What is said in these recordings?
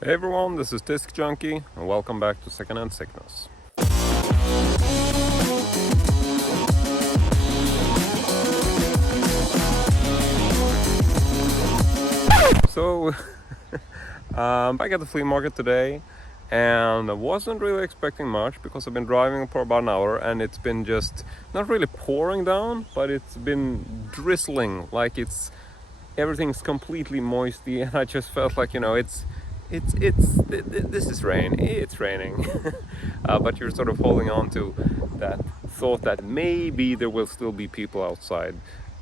Hey everyone, this is Disc Junkie and welcome back to Secondhand Sickness. So, back at the flea market today, and I wasn't really expecting much because I've been driving for about an hour and it's been just not really pouring down, but it's been drizzling, like everything's completely moisty, and I just felt like, this is rain, it's raining. But you're sort of holding on to that thought that maybe there will still be people outside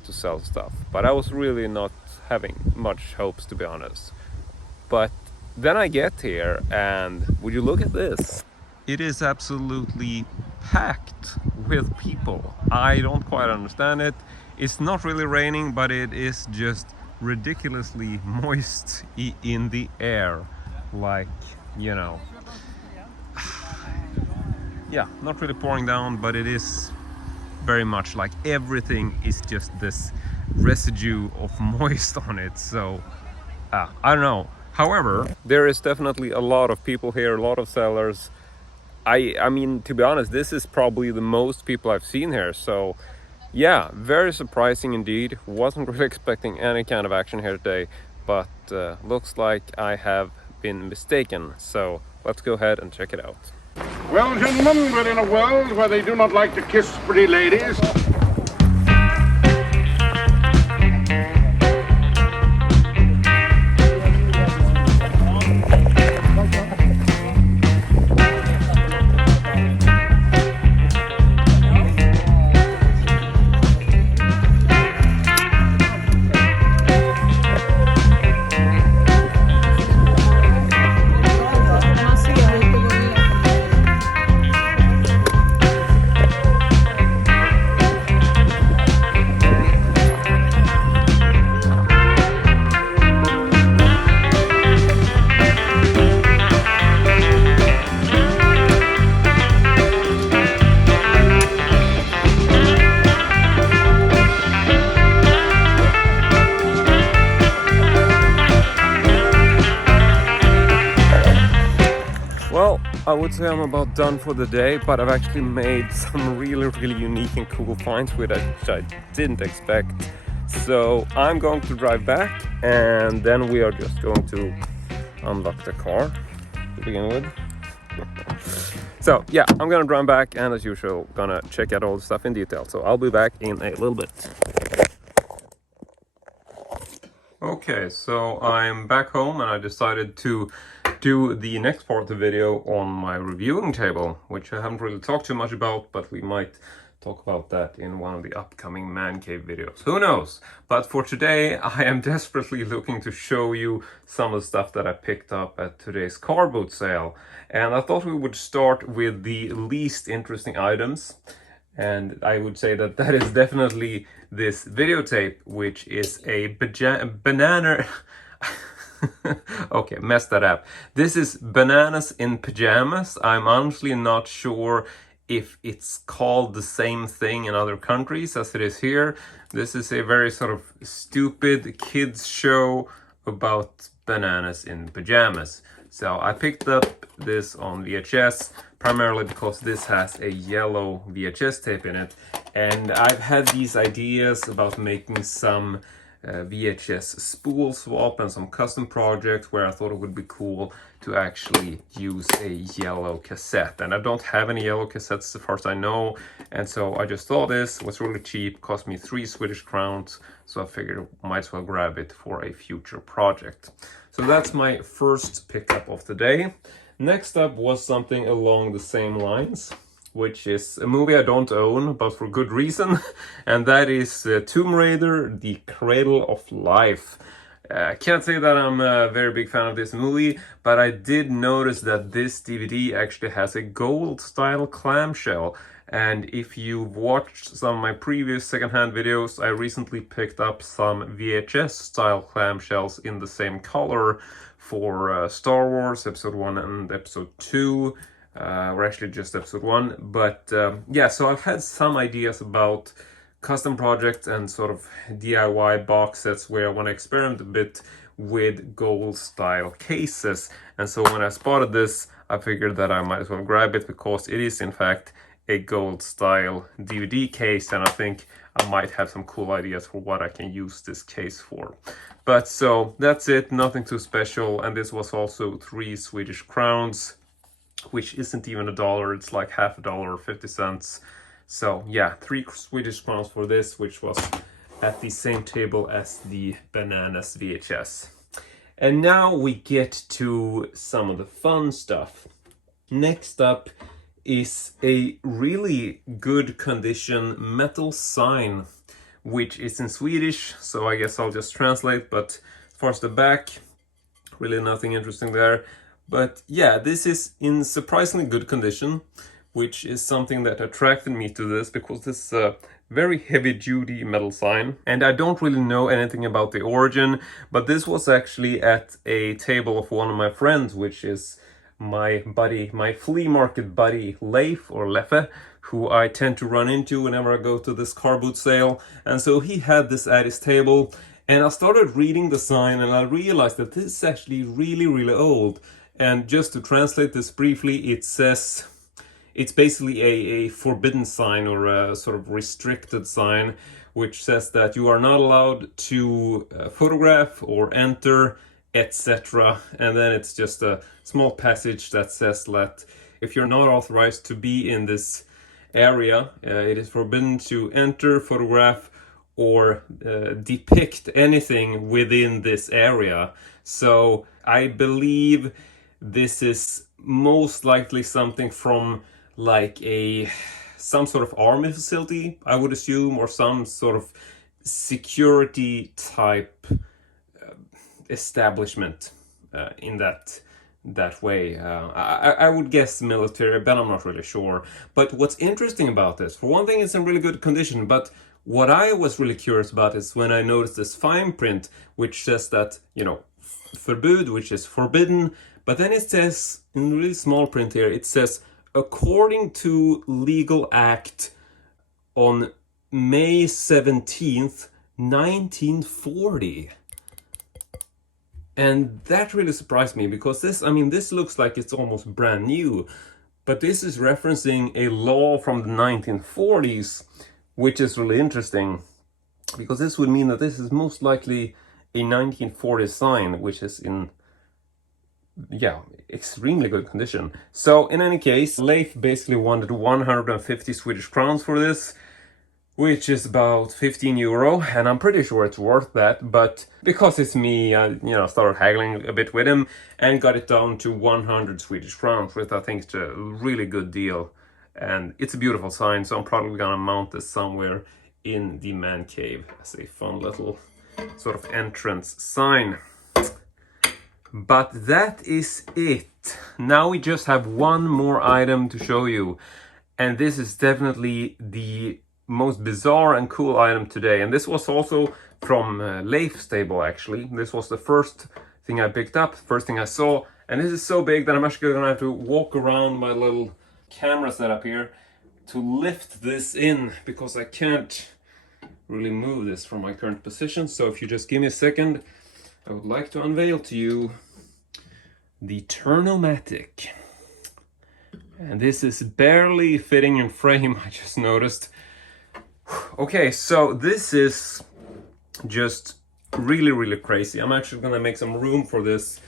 to sell stuff, but I was really not having much hopes, to be honest. But then I get here and would you look at this? It is absolutely packed with people. I don't quite understand it. It's not really raining, but it is just ridiculously moist in the air. Like, yeah, not really pouring down, but it is very much like everything is just this residue of moist on it. So I don't know. However, there is definitely a lot of people here, a lot of sellers. I mean, to be honest, this is probably the most people I've seen here. So yeah, very surprising indeed. Wasn't really expecting any kind of action here today, but looks like I have been mistaken. So let's go ahead and check it out. Well, gentlemen, we're in a world where they do not like to kiss pretty ladies. Well, I would say I'm about done for the day, but I've actually made some really unique and cool finds with it, which I didn't expect. So I'm going to drive back and then we are just going to unlock the car to begin with. So yeah, I'm gonna drive back and as usual gonna check out all the stuff in detail. So I'll be back in a little bit. Okay, so I'm back home and I decided to do the next part of the video on my reviewing table, which I haven't really talked too much about, but we might talk about that in one of the upcoming man cave videos. Who knows? But for today, I am desperately looking to show you some of the stuff that I picked up at today's car boot sale. And I thought we would start with the least interesting items. And I would say that that is definitely this videotape, which is a banana... Okay, messed that up. This is bananas in pajamas. I'm honestly not sure if it's called the same thing in other countries as it is here. This is a very sort of stupid kids show about bananas in pajamas. So I picked up this on VHS primarily because this has a yellow VHS tape in it, and I've had these ideas about making some VHS spool swap and some custom projects where I thought it would be cool to actually use a yellow cassette, and I don't have any yellow cassettes as far as I know, and so I just thought this was really cheap, cost me 3 Swedish crowns, so I figured I might as well grab it for a future project. So that's my first pickup of the day. Next up was something along the same lines, which is a movie I don't own, but for good reason, and that is Tomb Raider: The Cradle of Life. I can't say that I'm a very big fan of this movie, but I did notice that this DVD actually has a gold-style clamshell, and if you've watched some of my previous secondhand videos, I recently picked up some VHS-style clamshells in the same color for Star Wars Episode 1 and Episode 2, or actually just Episode 1, but yeah, so I've had some ideas about custom projects and sort of DIY box sets where I want to experiment a bit with gold style cases. And so when I spotted this, I figured that I might as well grab it, because it is in fact a gold style DVD case, and I think I might have some cool ideas for what I can use this case for. But so that's it, nothing too special. And this was also 3 Swedish crowns, which isn't even $1, it's like half $1 or 50 cents. So yeah, 3 Swedish crowns for this, which was at the same table as the Bananas VHS. And now we get to some of the fun stuff. Next up is a really good condition metal sign, which is in Swedish, so I guess I'll just translate. But as far as the back, really nothing interesting there. But yeah, this is in surprisingly good condition, which is something that attracted me to this, because this is a very heavy-duty metal sign. And I don't really know anything about the origin, but this was actually at a table of one of my friends, which is my buddy, my flea market buddy, Leif, or Leffe, who I tend to run into whenever I go to this car boot sale. And so he had this at his table, and I started reading the sign, and I realized that this is actually really, really old. And just to translate this briefly, it says, it's basically a forbidden sign, or a sort of restricted sign, which says that you are not allowed to photograph or enter, etc. And then it's just a small passage that says that if you're not authorized to be in this area, it is forbidden to enter, photograph, or depict anything within this area. So I believe this is most likely something from like some sort of army facility, I would assume, or some sort of security type establishment in that way. I would guess military, but I'm not really sure. But what's interesting about this, for one thing, it's in really good condition, but what I was really curious about is when I noticed this fine print, which says that, you know, förbud, which is forbidden, but then it says, in really small print here, it says, according to legal act on May 17th, 1940. And that really surprised me, because this, I mean, this looks like it's almost brand new, but this is referencing a law from the 1940s, which is really interesting, because this would mean that this is most likely a 1940 sign, which is in, yeah, extremely good condition. So in any case, Leif basically wanted 150 Swedish crowns for this, which is about 15 euro, and I'm pretty sure it's worth that. But because it's me, I started haggling a bit with him and got it down to 100 Swedish crowns, which I think is a really good deal. And it's a beautiful sign, so I'm probably gonna mount this somewhere in the man cave as a fun little sort of entrance sign. But that is it. Now we just have one more item to show you, and this is definitely the most bizarre and cool item today. And this was also from Leif's table, actually. This was the first thing I picked up, first thing I saw, and this is so big that I'm actually gonna have to walk around my little camera setup here to lift this in, because I can't really move this from my current position. So if you just give me a second, I would like to unveil to you the TurnoMatic. And this is barely fitting in frame, I just noticed. Okay, so this is just really, really crazy. I'm actually gonna make some room for this,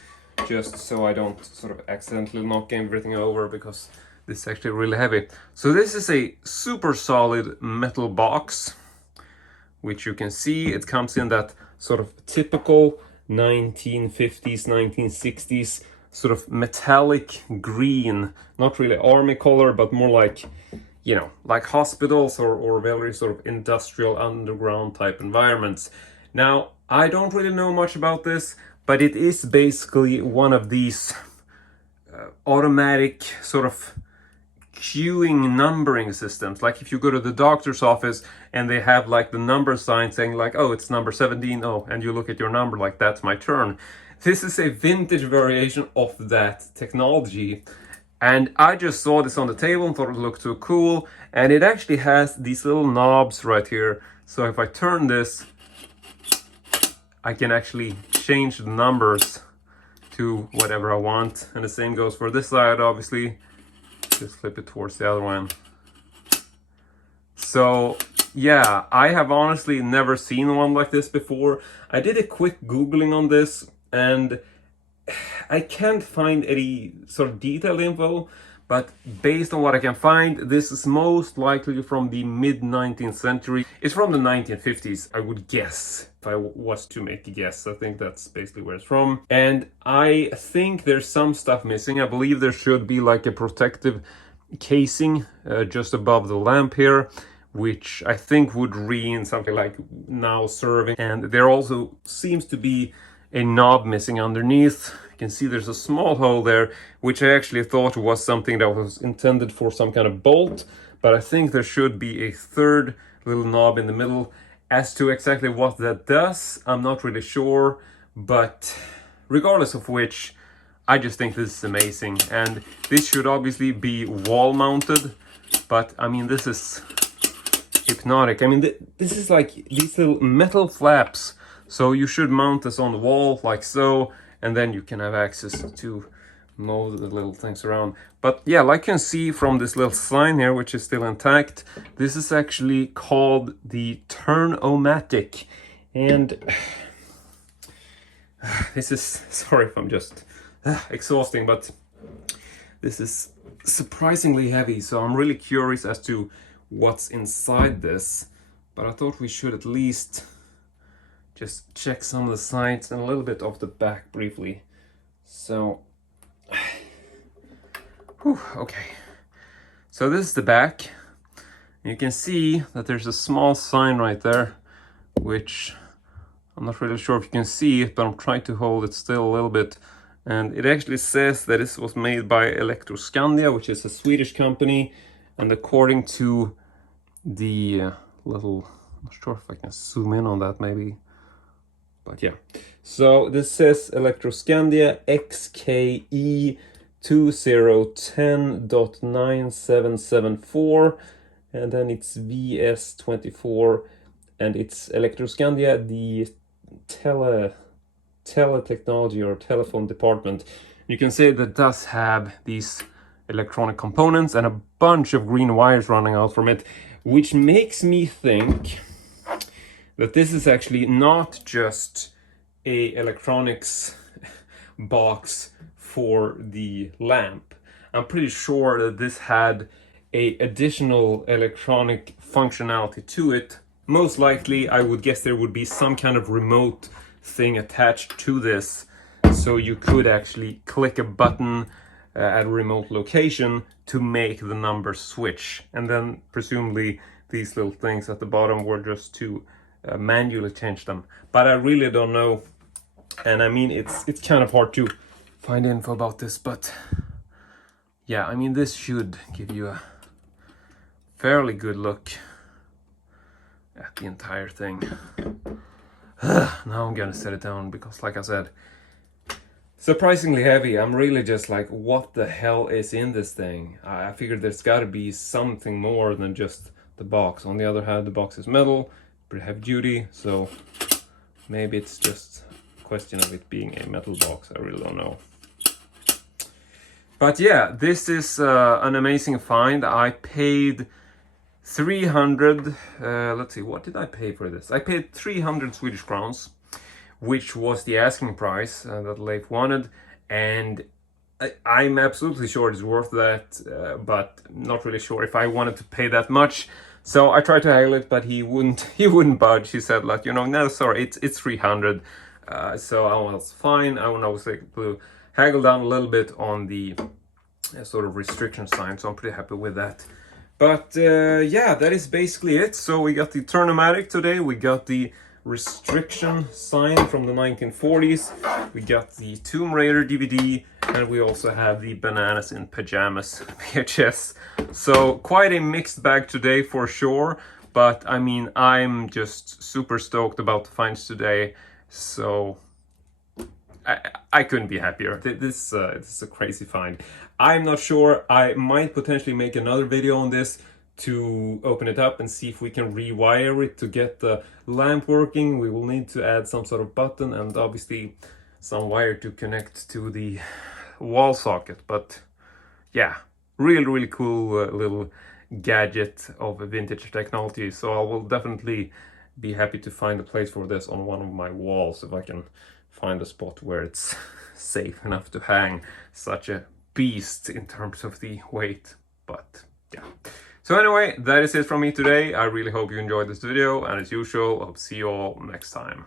just so I don't sort of accidentally knock everything over, because this is actually really heavy. So this is a super solid metal box, which you can see it comes in that sort of typical 1950s, 1960s sort of metallic green, not really army color, but more like, you know, like hospitals or very sort of industrial underground type environments. Now, I don't really know much about this, but it is basically one of these automatic sort of queuing numbering systems. Like if you go to the doctor's office and they have like the number sign saying like, oh, it's number 17, oh, and you look at your number like, that's my turn. This is a vintage variation of that technology. And I just saw this on the table and thought it looked so cool. And it actually has these little knobs right here. So if I turn this, I can actually change the numbers to whatever I want. And the same goes for this side, obviously. Just flip it towards the other one. So yeah, I have honestly never seen one like this before. I did a quick Googling on this and I can't find any sort of detailed info, but based on what I can find, this is most likely from the mid-19th century. It's from the 1950s, I would guess. If I was to make a guess, I think that's basically where it's from. And I think there's some stuff missing. I believe there should be like a protective casing just above the lamp here, which I think would read something like now serving. And there also seems to be a knob missing underneath. You can see there's a small hole there, which I actually thought was something that was intended for some kind of bolt, but I think there should be a third little knob in the middle. As to exactly what that does, I'm not really sure, but regardless of which, I just think this is amazing. And this should obviously be wall mounted, but I mean, this is hypnotic. I mean, this is like these little metal flaps. So you should mount this on the wall like so, and then you can have access to move the little things around. But yeah, like you can see from this little sign here, which is still intact, this is actually called the turn-o-matic. And this is, sorry if I'm just exhausting, but this is surprisingly heavy. So I'm really curious as to what's inside this, but I thought we should at least just check some of the sides and a little bit of the back briefly. So, okay. So this is the back. You can see that there's a small sign right there, which I'm not really sure if you can see it, but I'm trying to hold it still a little bit. And it actually says that this was made by Elektroskandia, which is a Swedish company. And according to the little, I'm not sure if I can zoom in on that maybe. But yeah, so this says Elektroskandia XKE 2010.9774, and then it's VS24, and it's Elektroskandia, the teletechnology or telephone department. You can say that does have these electronic components and a bunch of green wires running out from it, which makes me think that this is actually not just a electronics box for the lamp. I'm pretty sure that this had a additional electronic functionality to it. Most likely, I would guess there would be some kind of remote thing attached to this, so you could actually click a button at a remote location to make the numbers switch, and then presumably these little things at the bottom were just to manually change them. But I really don't know, and I mean it's kind of hard to find info about this, but yeah, I mean this should give you a fairly good look at the entire thing. Now I'm gonna set it down because, like I said, surprisingly heavy. I'm really just like, what the hell is in this thing? I figured there's got to be something more than just the box. On the other hand, the box is metal, pretty heavy duty, so maybe it's just a question of it being a metal box. I really don't know. But yeah, this is an amazing find. I paid 300, let's see, what did I pay for this? I paid 300 Swedish crowns, which was the asking price that Leif wanted, and I'm absolutely sure it's worth that, but not really sure if I wanted to pay that much. So I tried to haggle it, but he wouldn't budge. He said, like, you know, no, sorry, it's 300. So I was fine. I was able to haggle down a little bit on the sort of restriction sign, so I'm pretty happy with that. But yeah, that is basically it. So we got the TurnoMatic today, we got the restriction sign from the 1940s, we got the Tomb Raider DVD, and we also have the Bananas in Pajamas VHS. So quite a mixed bag today for sure, but I mean, I'm just super stoked about the finds today, so I couldn't be happier. This is a crazy find. I'm not sure, I might potentially make another video on this to open it up and see if we can rewire it to get the lamp working. We will need to add some sort of button and obviously some wire to connect to the wall socket. But yeah, really cool little gadget of vintage technology. So I will definitely be happy to find a place for this on one of my walls if I can find a spot where it's safe enough to hang such a beast in terms of the weight. But yeah. So anyway, that is it from me today. I really hope you enjoyed this video, and as usual, I'll see you all next time.